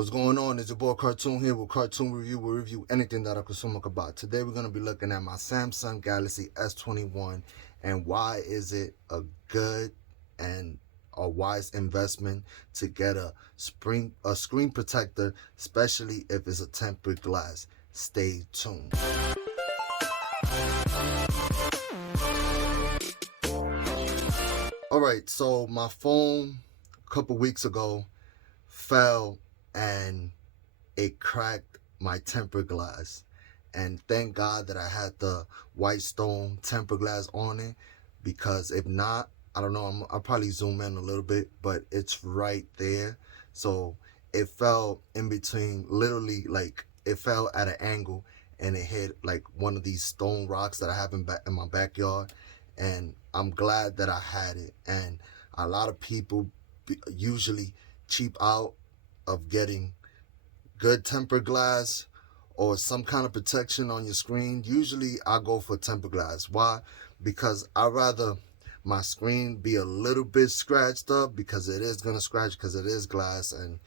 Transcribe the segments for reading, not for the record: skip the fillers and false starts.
What's going on? It's your boy Kartoon here with Kartoon Review. We review anything that a consumer could buy. Today we're going to be looking at my Samsung Galaxy S21 and why is it a good and a wise investment to get a screen protector, especially if it's a tempered glass. Stay tuned. Alright, so my phone a couple weeks ago fell and it cracked my tempered glass, and thank God that I had the Whitestone tempered glass on it, because if not, I don't know, I'll probably zoom in a little bit, but it's right there. So it fell in between, literally, like it fell at an angle and it hit like one of these stone rocks that I have in my backyard, and I'm glad that I had it. And a lot of people usually cheap out of getting good tempered glass or some kind of protection on your screen. Usually I go for tempered glass. Why? Because I'd rather my screen be a little bit scratched up, because it is gonna scratch, because it is glass, and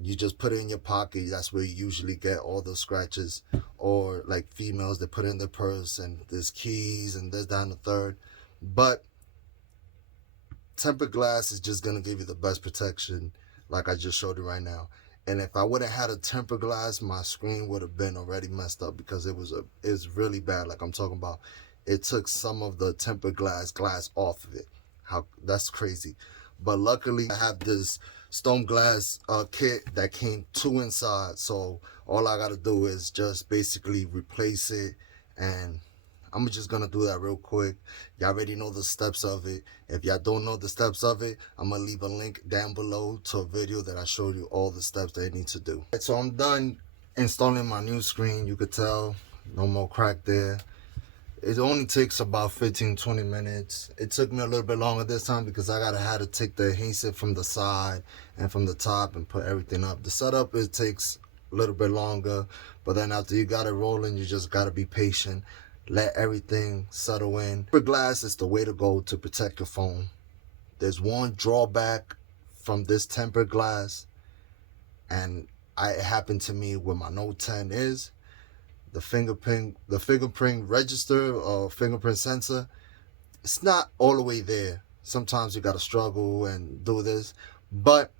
you just put it in your pocket. That's where you usually get all those scratches. Or like females, they put it in their purse and there's keys and this, that, and the third. But tempered glass is just gonna give you the best protection, like I just showed you right now. And if I would have had a tempered glass, my screen would have been already messed up, because it's really bad. Like I'm talking about, it took some of the tempered glass off of it. That's crazy. But luckily I have this stone glass kit that came 2 inside, so all I gotta do is just basically replace it, and I'm just gonna do that real quick. Y'all already know the steps of it. If y'all don't know the steps of it, I'm gonna leave a link down below to a video that I showed you all the steps that you need to do. So I'm done installing my new screen. You could tell, no more crack there. It only takes about 15-20 minutes. It took me a little bit longer this time because I had to take the adhesive from the side and from the top and put everything up. The setup, it takes a little bit longer, but then after you got it rolling, you just gotta be patient. Let everything settle in. Tempered glass is the way to go to protect your phone. There's one drawback from this tempered glass, and it happened to me with my Note 10, is the fingerprint register or fingerprint sensor. It's not all the way there. Sometimes you gotta struggle and do this, but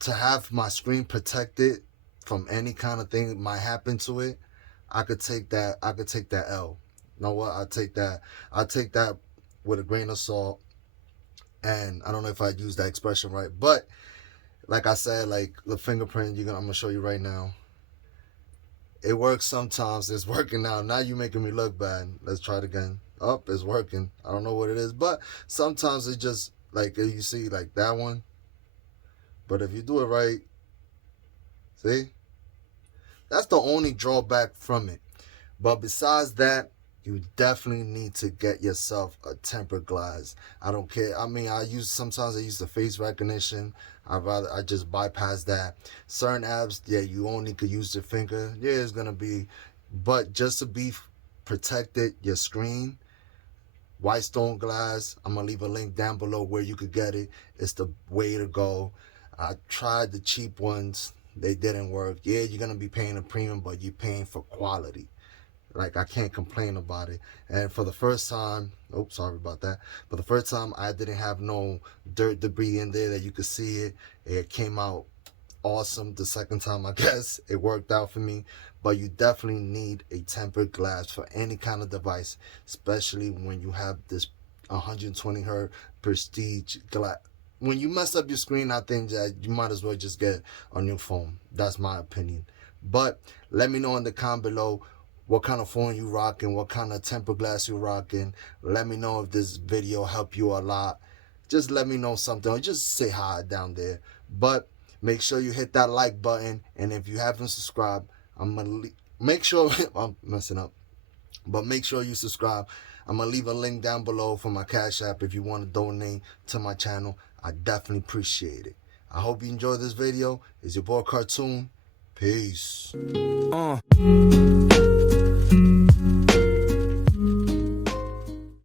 to have my screen protected from any kind of thing that might happen to it, I could take that L. You know what? I'll take that with a grain of salt. And I don't know if I used that expression right, but like I said, like the fingerprint, I'm gonna show you right now. It works sometimes. It's working now. Now you're making me look bad. Let's try it again. Oh, it's working. I don't know what it is, but sometimes it just, like you see, like that one. But if you do it right, see? That's the only drawback from it. But besides that, you definitely need to get yourself a tempered glass. I don't care. I mean, sometimes I use the face recognition. I just bypass that. Certain apps, yeah, you only could use your finger. Yeah, it's gonna be, but just to be protected, your screen, Whitestone glass, I'm gonna leave a link down below where you could get it. It's the way to go. I tried the cheap ones. They didn't work. Yeah, you're gonna be paying a premium, but you're paying for quality. Like, I can't complain about it. And for the first time, oops, sorry about that. For the first time, I didn't have no dirt debris in there that you could see it. It came out awesome. The second time, I guess, it worked out for me. But you definitely need a tempered glass for any kind of device, especially when you have this 120 hertz prestige glass. When you mess up your screen, I think that you might as well just get a new phone. That's my opinion. But let me know in the comment below what kind of phone you rocking, what kind of tempered glass you rocking. Let me know if this video helped you a lot. Just let me know something, or just say hi down there. But make sure you hit that like button, and if you haven't subscribed, I'm gonna make sure I'm messing up, but make sure you subscribe. I'm gonna leave a link down below for my Cash App if you want to donate to my channel. I definitely appreciate it. I hope you enjoyed this video. It's your boy Kartoon. Peace.